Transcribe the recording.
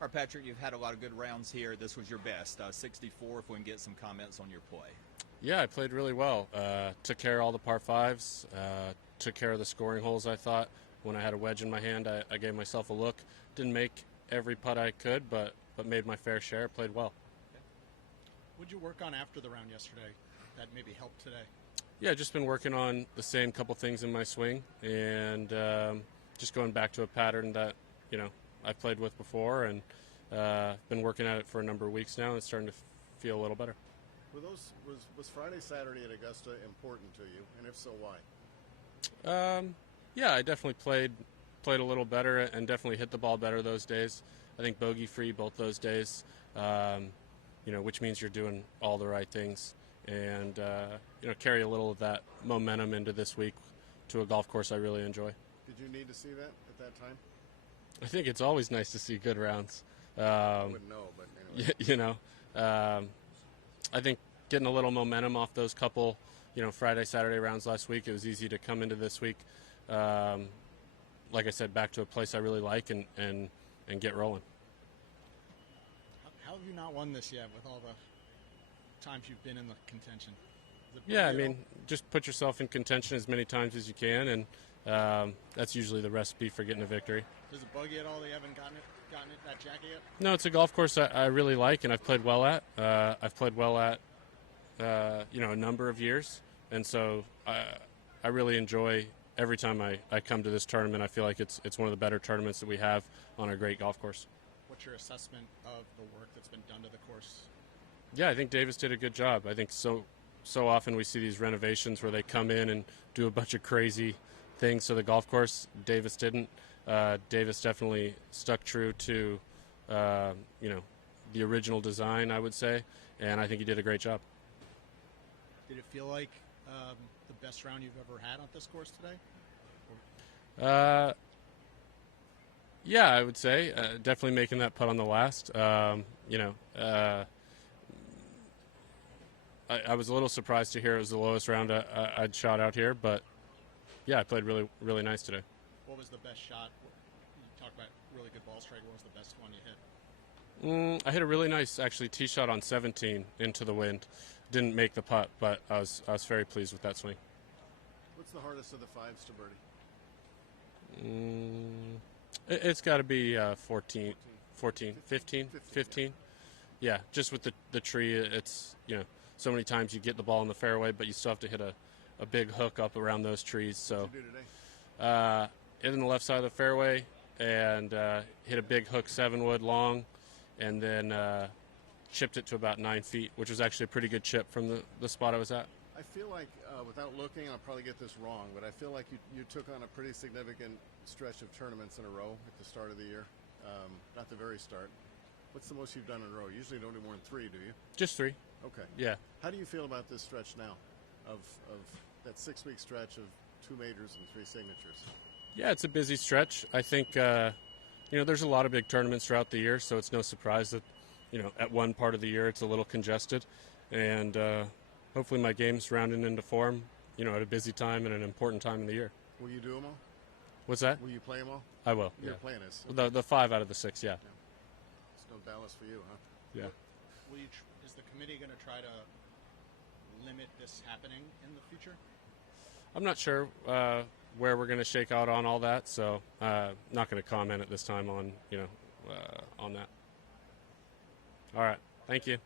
All right, Patrick, you've had a lot of good rounds here. This was your best, 64, if we can get some comments on your play. Yeah, I played really well. Took care of all the par fives, took care of the scoring holes, I thought. When I had a wedge in my hand, I gave myself a look. Didn't make every putt I could, but made my fair share, played well. What'd you work on after the round yesterday that maybe helped today? Yeah, just been working on the same couple things in my swing and just going back to a pattern that, I've played with before and been working at it for a number of weeks now and it's starting to feel a little better. Was Friday, Saturday at Augusta important to you, and if so, why? Yeah, I definitely played a little better and definitely hit the ball better those days. I think bogey-free both those days, which means you're doing all the right things. And, carry a little of that momentum into this week to a golf course I really enjoy. Did you need to see that at that time? I think it's always nice to see good rounds. I wouldn't know, but anyway. I think getting a little momentum off those couple, Friday, Saturday rounds last week, it was easy to come into this week, like I said, back to a place I really like and get rolling. How have you not won this yet with all the times you've been in the contention? Yeah, I mean, just put yourself in contention as many times as you can, and that's usually the recipe for getting a victory. Does it bug you at all that you haven't gotten that jacket yet? No, it's a golf course I really like and I've played well at. I've played well at, a number of years, and so I really enjoy every time I come to this tournament. I feel like it's one of the better tournaments that we have on a great golf course. What's your assessment of the work that's been done to the course? Yeah, I think Davis did a good job. I think so often we see these renovations where they come in and do a bunch of crazy things to the golf course. Davis didn't. Davis definitely stuck true to, the original design, I would say, and I think he did a great job. Did it feel like the best round you've ever had on this course today? Yeah, I would say. Definitely making that putt on the last. I was a little surprised to hear it was the lowest round I'd shot out here, but yeah, I played really, really nice today. What was the best shot? You talked about really good ball strike. What was the best one you hit? I hit a really nice, actually, tee shot on 17 into the wind. Didn't make the putt, but I was very pleased with that swing. What's the hardest of the fives to birdie? It's got to be 14, 15. Yeah, just with the tree, it's, so many times you get the ball in the fairway, but you still have to hit a big hook up around those trees. So What'd you do today? Hit in the left side of the fairway and hit a big hook 7-wood long, and then chipped it to about 9 feet, which was actually a pretty good chip from the spot I was at. I feel like, without looking, and I'll probably get this wrong, but I feel like you took on a pretty significant stretch of tournaments in a row at the start of the year. Not the very start. What's the most you've done in a row? Usually you don't do more than 3, do you? Just 3. Okay. Yeah. How do you feel about this stretch now, of that 6-week stretch of 2 majors and 3 signatures? Yeah, it's a busy stretch. I think, there's a lot of big tournaments throughout the year, so it's no surprise that, at one part of the year it's a little congested. And hopefully my game's rounding into form, at a busy time and an important time in the year. Will you do them all? What's that? Will you play them all? I will. Your Yeah. plan is? The 5 out of the 6, yeah. It's no Dallas for you, huh? Yeah. Is the committee going to try to limit this happening in the future? I'm not sure where we're going to shake out on all that, so not going to comment at this time on on that. All right. Thank you.